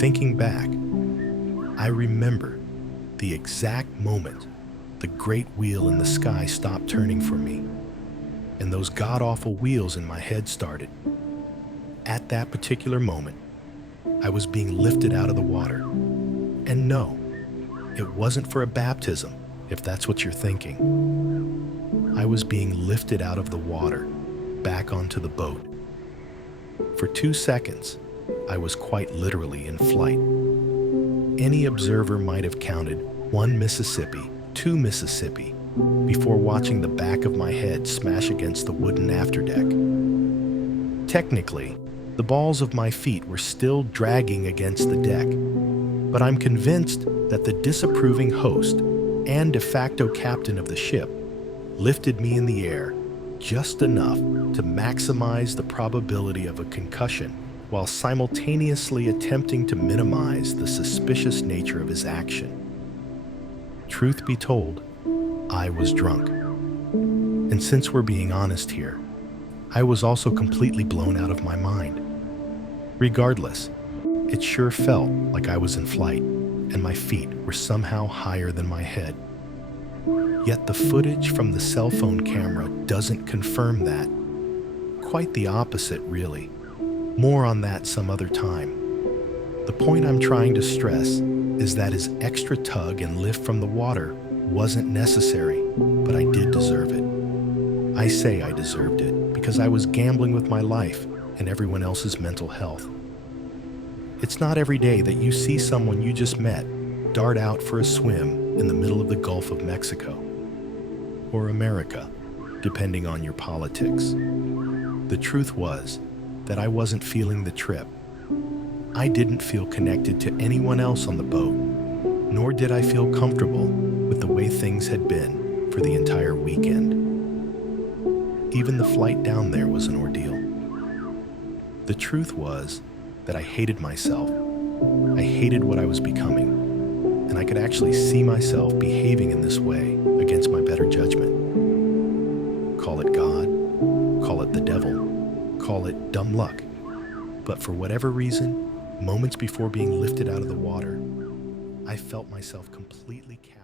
Thinking back, I remember the exact moment the great wheel in the sky stopped turning for me, and those god-awful wheels in my head started. At that particular moment, I was being lifted out of the water. And no, it wasn't for a baptism, if that's what you're thinking. I was being lifted out of the water, back onto the boat. For 2 seconds, I was quite literally in flight. Any observer might have counted 1 Mississippi, 2 Mississippi, before watching the back of my head smash against the wooden afterdeck. Technically, the balls of my feet were still dragging against the deck, but I'm convinced that the disapproving host and de facto captain of the ship lifted me in the air just enough to maximize the probability of a concussion while simultaneously attempting to minimize the suspicious nature of his action. Truth be told, I was drunk. And since we're being honest here, I was also completely blown out of my mind. Regardless, it sure felt like I was in flight and my feet were somehow higher than my head. Yet the footage from the cell phone camera doesn't confirm that. Quite the opposite, really. More on that some other time. The point I'm trying to stress is that his extra tug and lift from the water wasn't necessary, but I did deserve it. I say I deserved it because I was gambling with my life and everyone else's mental health. It's not every day that you see someone you just met dart out for a swim in the middle of the Gulf of Mexico. Or America, depending on your politics. The truth was that I wasn't feeling the trip. I didn't feel connected to anyone else on the boat, nor did I feel comfortable with the way things had been for the entire weekend. Even the flight down there was an ordeal. The truth was that I hated myself. I hated what I was becoming, and I could actually see myself behaving in this way against my better judgment. Call it God, call it the devil, call it dumb luck. But for whatever reason, moments before being lifted out of the water, I felt myself completely captured.